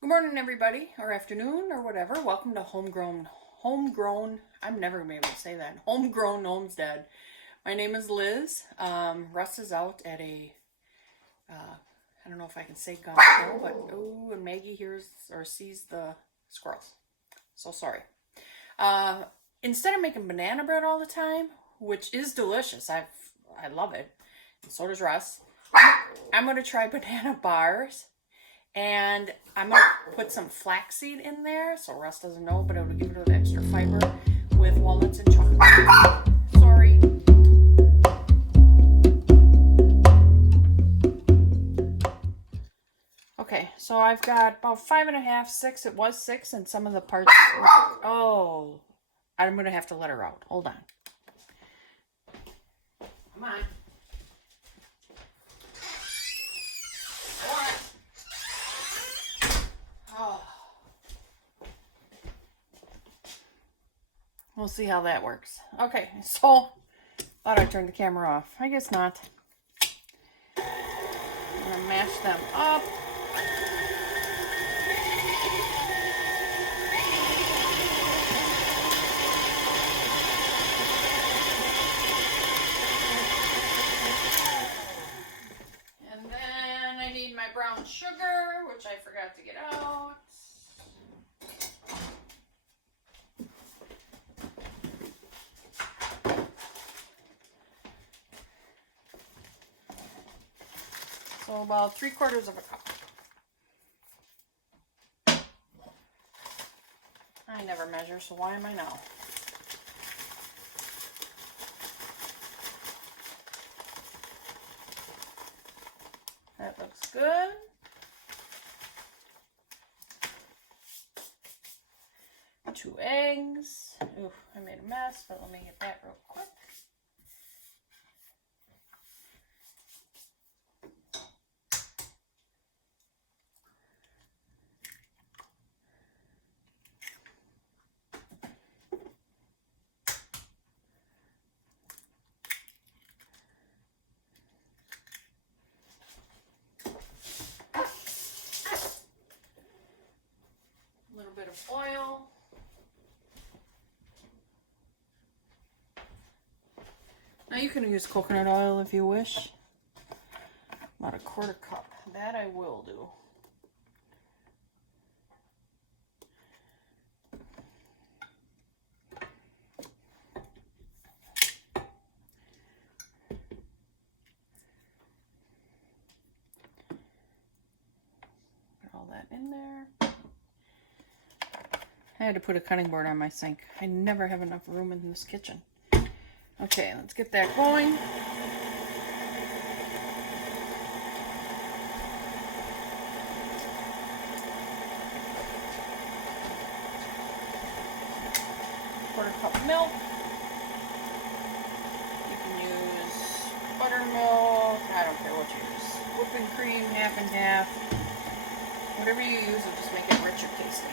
Good morning, everybody, or afternoon, or whatever. Welcome to Homegrown. I'm never gonna be able to say that. Homegrown Homestead. My name is Liz. Russ is out at I don't know if I can say gun show, but and Maggie hears or sees the squirrels. So sorry. Instead of making banana bread all the time, which is delicious, I love it, and so does Russ. I'm gonna try banana bars. And I'm going to put some flaxseed in there, so Russ doesn't know, but it'll give it an extra fiber with walnuts and chocolate. Sorry. Okay, so I've got about 5.5, 6. It was 6, and some of the parts. Oh, I'm going to have to let her out. Hold on. Come on. We'll see how that works. Okay, so thought I turned the camera off. I guess not. I'm gonna mash them up. And then I need my brown sugar, which I forgot to get out. So about 3/4 of a cup. I never measure, so why am I now? That looks good. Two eggs. Ooh, I made a mess, but let me get that real quick. A little bit of oil. Now you can use coconut oil if you wish. About 1/4 cup. That I will do. Put all that in there. I had to put a cutting board on my sink. I never have enough room in this kitchen. Okay, let's get that going. Quarter cup milk. You can use buttermilk. I don't care what you use. Whipping cream, half and half. Whatever you use will just make it richer tasting.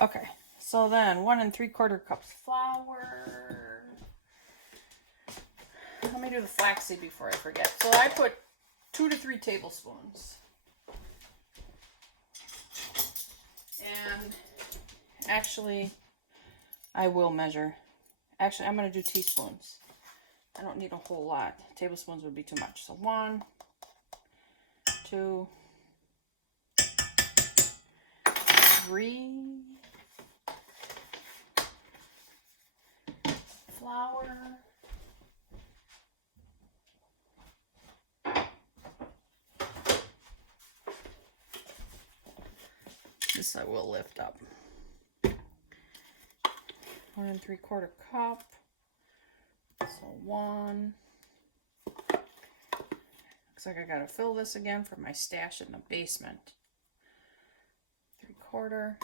Okay, so then 1 3/4 cups flour. Let me do the flaxseed before I forget. So I put 2 to 3 tablespoons. And actually, I will measure. Actually, I'm going to do teaspoons. I don't need a whole lot. Tablespoons would be too much. So 1, 2, 3. Flour. This I will lift up. 1 3/4 cup. So 1. Looks like I gotta fill this again for my stash in the basement. 3/4.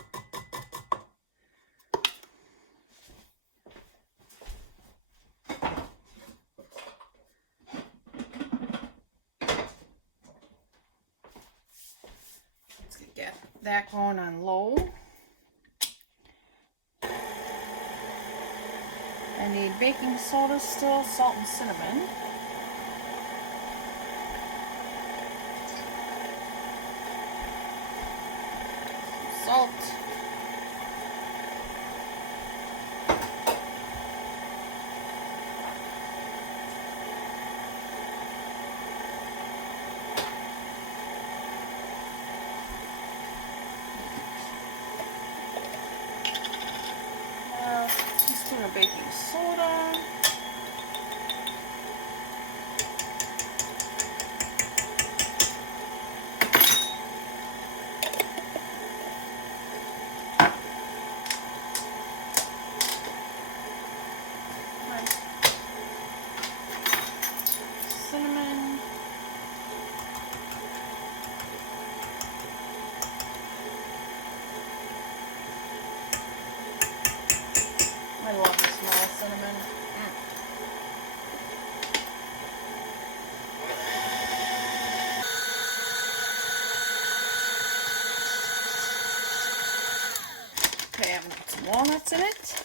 Let's get that going on low. I need baking soda still, salt and cinnamon. Salt. Teaspoon of baking soda. Cinnamon. I love the smell of cinnamon. Okay, I'm gonna put some walnuts in it.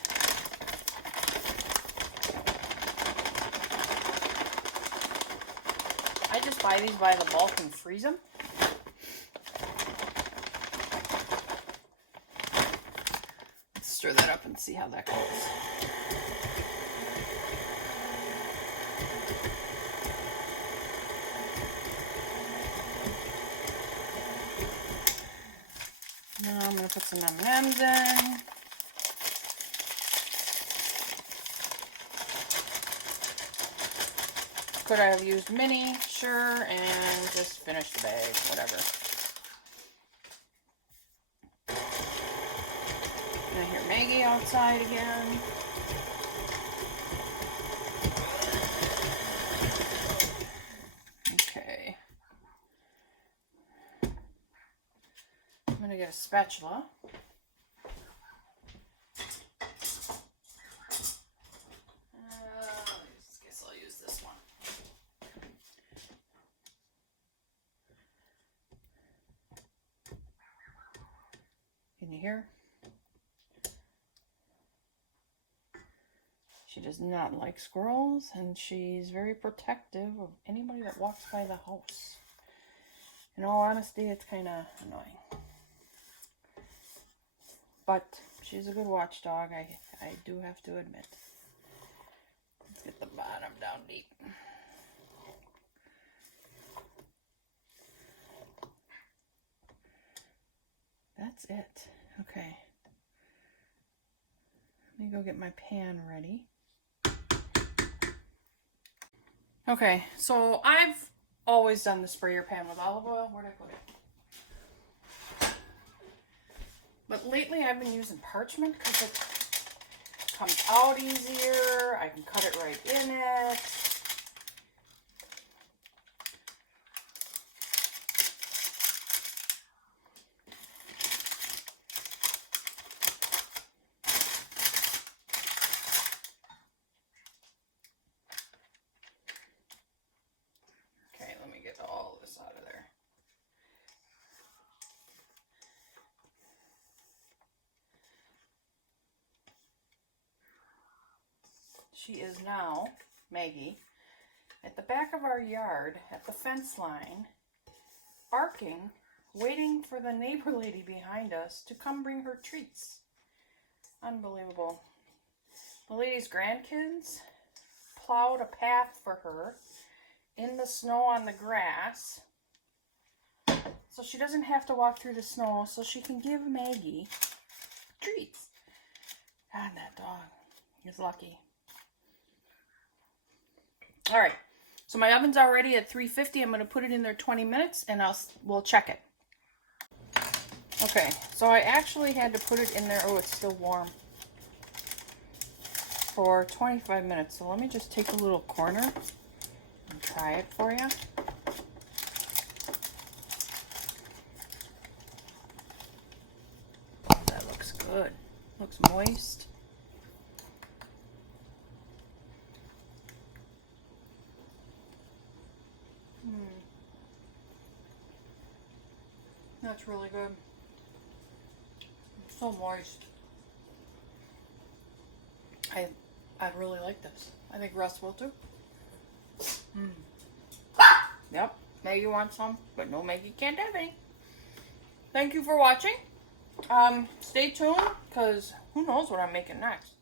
I just buy these by the bulk and freeze them. Let's stir that up and see how that goes. Now I'm going to put some M&Ms in. Could I have used mini? Sure, and just finish the bag, whatever. And I hear Maggie outside again. Okay. I'm going to get a spatula. I guess I'll use this one. Can you hear? She does not like squirrels, and she's very protective of anybody that walks by the house. In all honesty, it's kind of annoying. But she's a good watchdog, I do have to admit. Let's get the bottom down deep. That's it. Okay. Let me go get my pan ready. Okay, so I've always done the sprayer pan with olive oil. Where'd I put it? But lately I've been using parchment because it comes out easier. I can cut it right in it. Okay, let me get all this out of there. She is now, Maggie, at the back of our yard at the fence line, barking, waiting for the neighbor lady behind us to come bring her treats. Unbelievable. The lady's grandkids plowed a path for her in the snow on the grass, so she doesn't have to walk through the snow, so she can give Maggie treats. God, that dog is lucky. All right, so my oven's already at 350. I'm going to put it in there 20 minutes, and we'll check it. Okay, so I actually had to put it in there. Oh, it's still warm. For 25 minutes. So let me just take a little corner and try it for you. That looks good. Looks moist. That's really good. It's so moist. I really like this. I think Russ will too. Yep, Maggie wants some, but no, Maggie can't have any. Thank you for watching. Stay tuned, because who knows what I'm making next.